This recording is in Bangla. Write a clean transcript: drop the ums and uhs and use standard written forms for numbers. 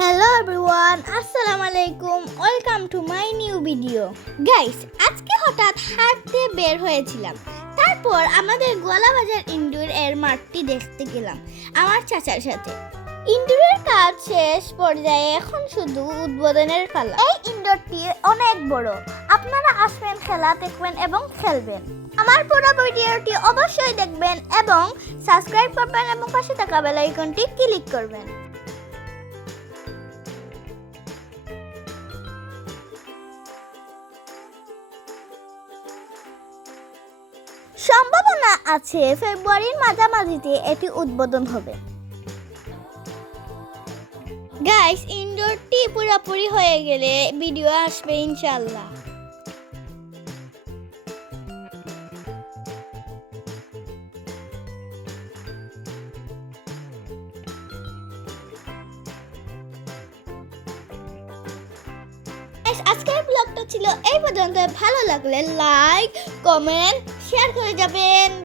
হ্যালো এভরিওয়ান, আসসালামু আলাইকুম। Welcome to my new video. Guys, আজকে হঠাৎ হাঁটতে বের হয়েছিলাম। তারপর আমাদের গোয়ালাবাজার ইনডোর এর মাঠটি দেখতে গেলাম আমার চাচার সাথে। ইনডোরের কাজ শেষ পর্যায়ে, এখন শুধু উদ্বোধনের পালা। এই ইনডোরটি অনেক বড়, আপনারা আসবেন, খেলা দেখবেন এবং খেলবেন। আমার পুরো ভিডিওটি অবশ্যই দেখবেন এবং সাবস্ক্রাইব করবেন এবং পাশে থাকা বেল আইকনটি ক্লিক করবেন। সম্ভাবনা আছে ফেব্রুয়ারির মাঝামাঝিতে এটি উদ্বোধন হবে। গাইস, ইনডোরটি পুরোপুরি হয়ে গেলে ভিডিও আসবে ইনশাআল্লাহ। আজকের ব্লগটা ছিল এই পর্যন্ত। ভালো লাগলে লাইক, কমেন্ট, শেয়ার করে যাবেন।